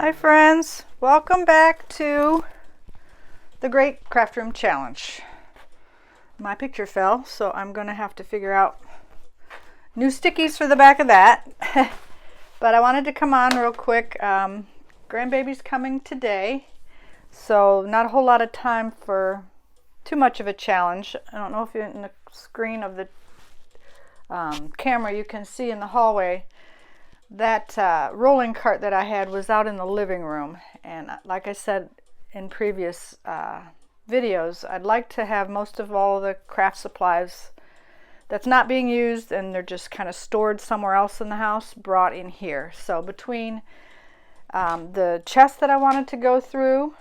Hi friends, welcome back to the Great Craft Room Challenge. My picture fell, so I'm going to have to figure out new stickies for the back of that. But I wanted to come on real quick. Grandbaby's coming today, so not a whole lot of time for too much of a challenge. I don't know if you're in the screen of the camera you can see in the hallway. That rolling cart that I had was out in the living room, and like I said in previous videos, I'd like to have most of all the craft supplies that's not being used and they're just kind of stored somewhere else in the house brought in here. So between the chest that I wanted to go through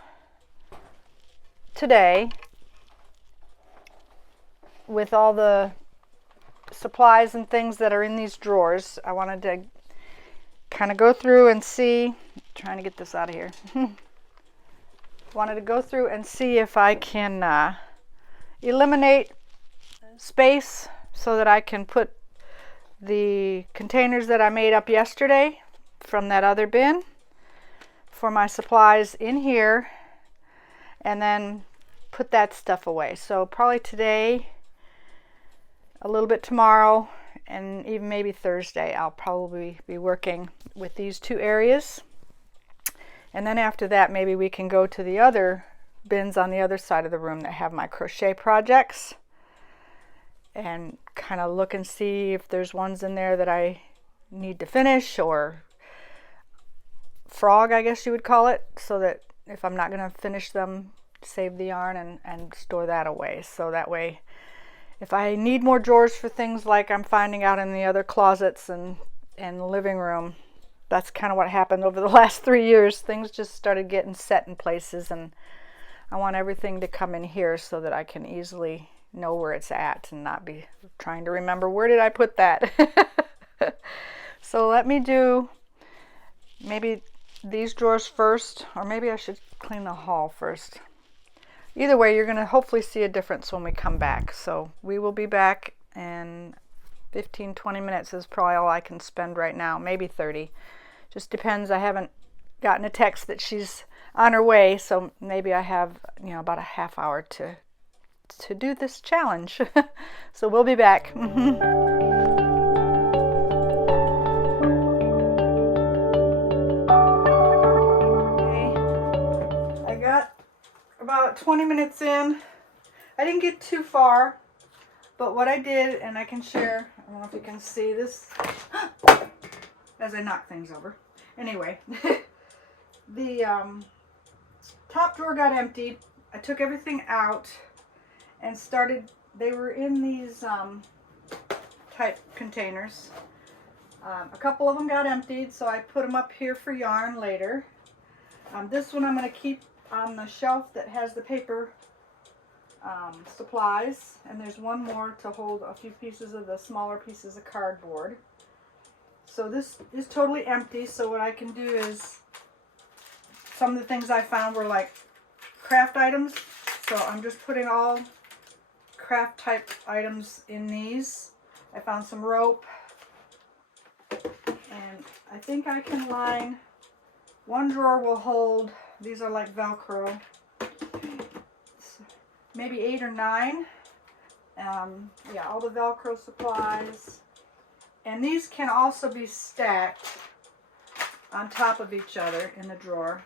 today with all the supplies and things that are in these drawers, I wanted to kind of go through and see, trying to get this out of here. Wanted to go through and see if I can eliminate space so that I can put the containers that I made up yesterday from that other bin for my supplies in here, and then put that stuff away. So probably today, a little bit tomorrow, and even maybe Thursday, I'll probably be working with these two areas. And then after that, maybe we can go to the other bins on the other side of the room that have my crochet projects and kind of look and see if there's ones in there that I need to finish, or frog, I guess you would call it, so that if I'm not going to finish them, save the yarn and store that away. So that way, if I need more drawers for things like I'm finding out in the other closets and the living room, that's kind of what happened over the last 3 years. Things just started getting set in places, and I want everything to come in here so that I can easily know where it's at and not be trying to remember where did I put that. So let me do maybe these drawers first, or maybe I should clean the hall first. Either way, you're going to hopefully see a difference when we come back. So we will be back in 15-20 minutes is probably all I can spend right now, maybe 30. Just depends. I haven't gotten a text that she's on her way, so maybe I have, about a half hour to do this challenge. So we'll be back. About 20 minutes in. I didn't get too far, but what I did, and I can share, I don't know if you can see this as I knock things over. Anyway, the top drawer got emptied. I took everything out and started, they were in these type containers. A couple of them got emptied, so I put them up here for yarn later. This one I'm going to keep on the shelf that has the paper supplies, and there's one more to hold a few pieces of the smaller pieces of cardboard. So this is totally empty, so what I can do is, some of the things I found were like craft items, so I'm just putting all craft type items in these. I found some rope, and I think I can line, one drawer will hold, these are like Velcro, maybe 8 or 9. Yeah, all the Velcro supplies. And these can also be stacked on top of each other in the drawer.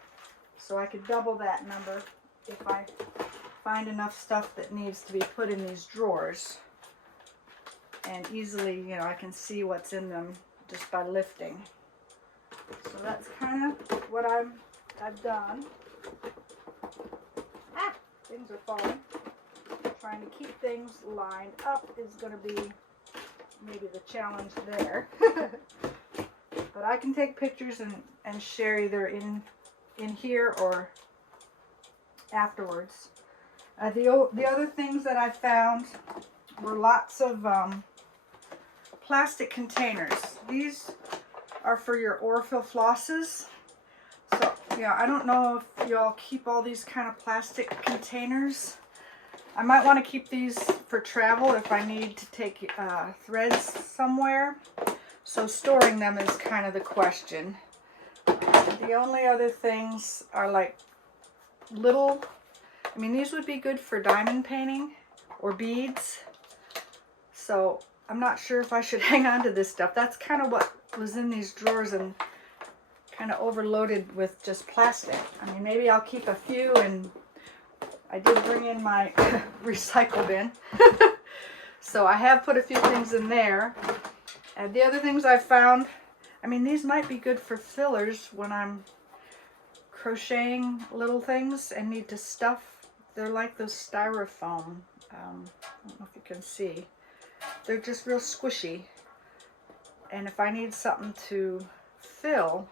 So I could double that number if I find enough stuff that needs to be put in these drawers. And easily, I can see what's in them just by lifting. So that's kind of what I've done. Things are falling. Trying to keep things lined up is going to be maybe the challenge there. But I can take pictures and share either in here or afterwards. The other things that I found were lots of plastic containers. These are for your Aurifil flosses. So, I don't know if y'all keep all these kind of plastic containers. I might want to keep these for travel if I need to take threads somewhere. So storing them is kind of the question. The only other things are like little, I mean, these would be good for diamond painting or beads. So I'm not sure if I should hang on to this stuff. That's kind of what was in these drawers and kind of overloaded with just plastic. I mean, maybe I'll keep a few, and I did bring in my recycle bin. So I have put a few things in there. And the other things I found, I mean, these might be good for fillers when I'm crocheting little things and need to stuff. They're like those styrofoam. I don't know if you can see. They're just real squishy. And if I need something to fill,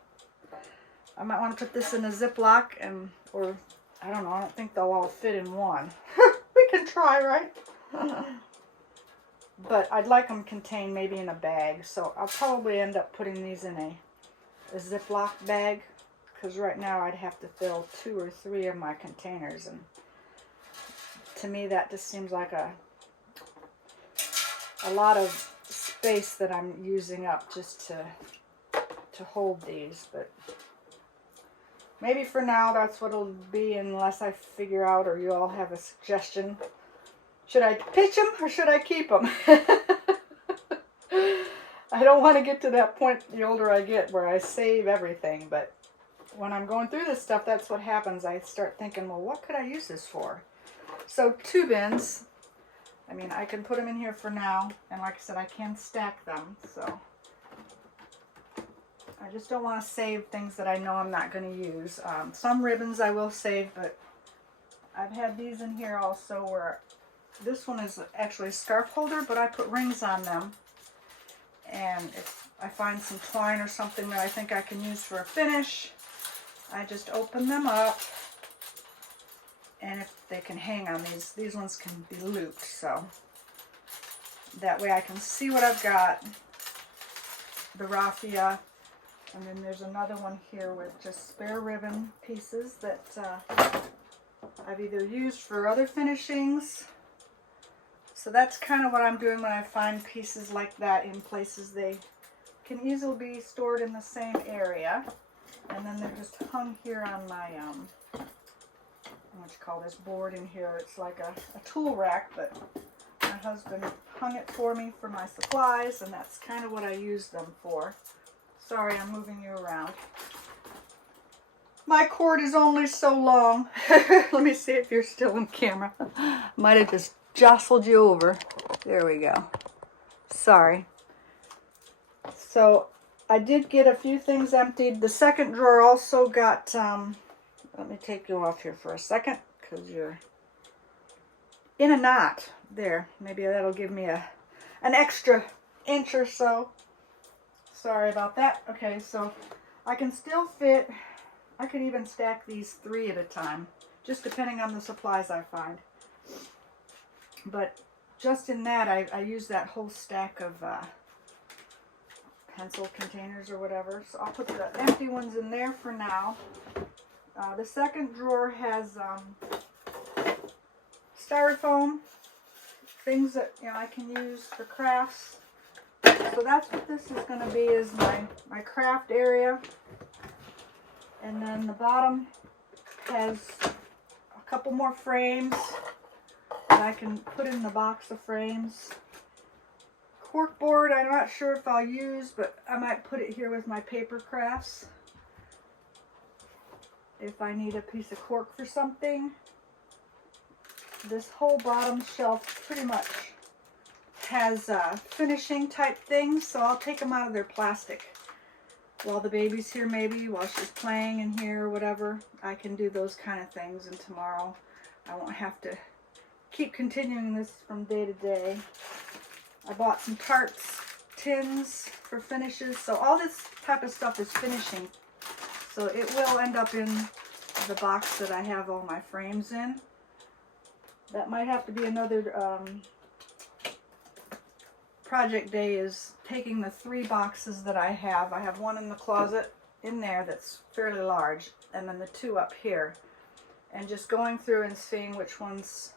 I might want to put this in a Ziploc, and, or, I don't know, I don't think they'll all fit in one. We can try, right? But I'd like them contained maybe in a bag, so I'll probably end up putting these in a Ziploc bag, because right now I'd have to fill 2 or 3 of my containers, and to me that just seems like a lot of space that I'm using up just to hold these. But maybe for now that's what it'll be, unless I figure out, or you all have a suggestion. Should I pitch them or should I keep them? I don't want to get to that point the older I get where I save everything, but when I'm going through this stuff, that's what happens. I start thinking, well, what could I use this for? So 2 bins. I mean, I can put them in here for now, and like I said, I can stack them, so I just don't want to save things that I know I'm not going to use. Some ribbons I will save, but I've had these in here also where this one is actually a scarf holder, but I put rings on them. And if I find some twine or something that I think I can use for a finish, I just open them up. And if they can hang on, these ones can be looped, so that way I can see what I've got. The raffia. And then there's another one here with just spare ribbon pieces that I've either used for other finishings. So that's kind of what I'm doing when I find pieces like that in places. They can easily be stored in the same area. And then they're just hung here on my, what you call this board in here. It's like a tool rack, but my husband hung it for me for my supplies, and that's kind of what I use them for. Sorry, I'm moving you around. My cord is only so long. Let me see if you're still in camera. Might have just jostled you over. There we go. Sorry. So I did get a few things emptied. The second drawer also got, let me take you off here for a second, because you're in a knot. There, maybe that'll give me an extra inch or so. Sorry about that. Okay, so I can still fit, I could even stack these 3 at a time, just depending on the supplies I find. But just in that, I use that whole stack of pencil containers or whatever. So I'll put the empty ones in there for now. The second drawer has styrofoam, things that I can use for crafts. So that's what this is going to be, is my craft area. And then the bottom has a couple more frames that I can put in the box of frames. Corkboard, I'm not sure if I'll use, but I might put it here with my paper crafts if I need a piece of cork for something. This whole bottom shelf pretty much has finishing type things, so I'll take them out of their plastic while the baby's here, maybe while she's playing in here or whatever. I can do those kind of things, and tomorrow I won't have to keep continuing this from day to day. I bought some tarts tins for finishes, so all this type of stuff is finishing, so it will end up in the box that I have all my frames in. That might have to be another project day, is taking the 3 boxes that I have. I have one in the closet in there that's fairly large, and then the 2 up here, and just going through and seeing which ones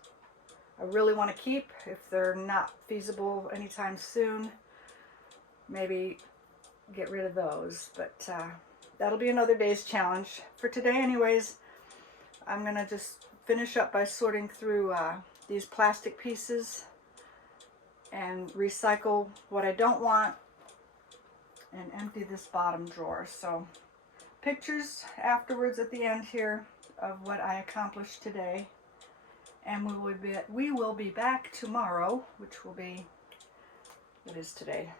I really want to keep. If they're not feasible anytime soon, maybe get rid of those. But that'll be another day's challenge. For today anyways, I'm gonna just finish up by sorting through these plastic pieces and recycle what I don't want and empty this bottom drawer. So pictures afterwards at the end here of what I accomplished today. And we will be back tomorrow, which will be, what is today?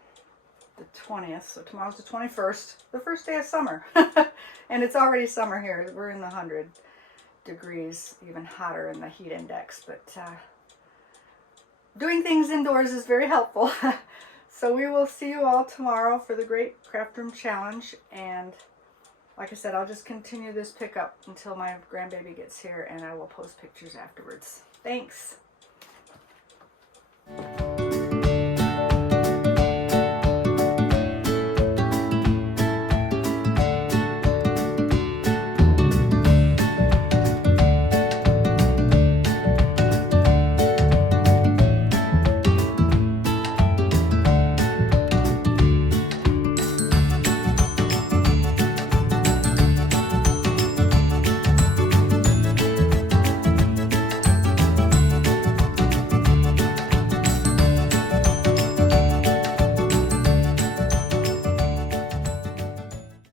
The 20th. So tomorrow's the 21st, the first day of summer. And it's already summer here. We're in the 100 degrees, even hotter in the heat index. But doing things indoors is very helpful. So we will see you all tomorrow for the Great Craft Room Challenge. And like I said, I'll just continue this pickup until my grandbaby gets here, and I will post pictures afterwards. Thanks.